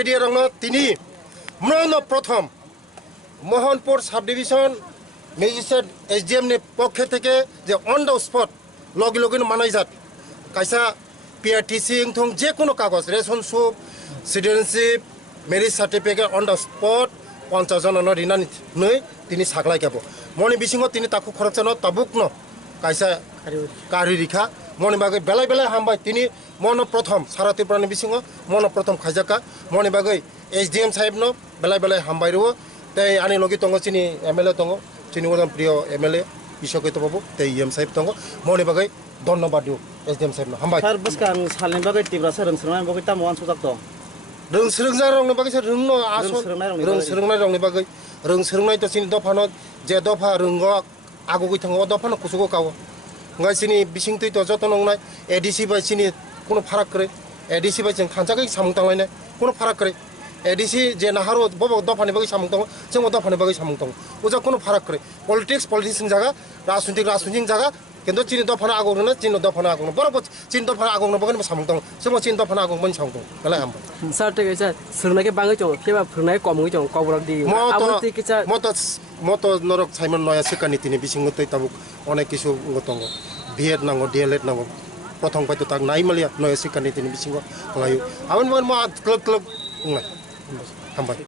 বেরিয়ে রং তিনি মন প্রথম Mohanpur sub division magistrate SDM नि পক্ষে থেকে যে অন দ্য স্পট লগে লগে মানাইজাত কাইসা PRTC থং যে কোনো কাগজ ration soup citizenship marriage certificate on the spot 50 জন রিনানি नै তিনি সাগলাই গাব মনি বিসিং তিনি তাকু খরচান তাবুক ন কাইসা কারি রিখা মনি বাগে বেলাই বেলাই হামবাই তিনি মন প্রথম সারা ত্রিপুরানি বিসিং মন প্রথম খাইজাকা মনি বাগে SDM সাহেব ন বেলাই বেলাই হামবাই রো তাই আনি লগে তঙ্গ চিনি MLA তঙ্গ চিনি ওজন প্রিয় MLA বিশ্বকৈত বাবু তাই EM সাহেব তঙ্গ মনি বাগে ধন্যবাদ দিও SDM সাহেব ন হামবাই স্যার বসকান সালনি বাগে টিব্রা সারং সরমাই বাগে তামওয়ান সুজাক দं रों सोलोंनाय रंनि बागै रोंनो आसन रों सोलोंनाय रंनि बागै रों सोलोंनाय तो सिनि दफानो जे दफा रोंगो आगुगै थाङो दफानो कुसुगो कावो गाय सिनि बिसिं तै तो जतन नंनाय ADC बाय सिनि कोनो फाराग करे ADC बाय जों थांजागै सामुं थांलायनाय कोनो फाराग करे ADC जे नाहारो बबो दफानि बागै सामुं थाङो जों दफानि बागै सामुं थाङो उजा कोनो फाराग करे पॉलिटिक्स जागा राजनीतिक जागा কিন্তু চিনি দফানা আগং না চিনি দফানা আগং বরাবর চিনি দফানা আগং বগন সামং दं जों चिन दफाना আগং बन सामं दं गलाय हाम सर टे सर सोरनाके बाङै जं फेबा फोरनाय कमङै जं कबरक दि आबति किसा मत नरक साइमन नया सिकानि तिनि बिसिंगतै ताबुक अनेक किसु गतंग बिएड नांगो DLED नांगो प्रथम पाइतो ताक नाइमालिया नया सिकानि तिनि बिसिंग लायो आवन मा क्लब क्लब हामबाय